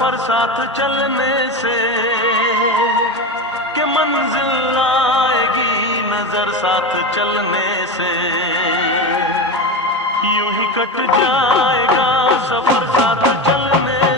सफर साथ चलने से कि मंजिल आएगी नजर साथ चलने से, यूं ही कट जाएगा सफर साथ चलने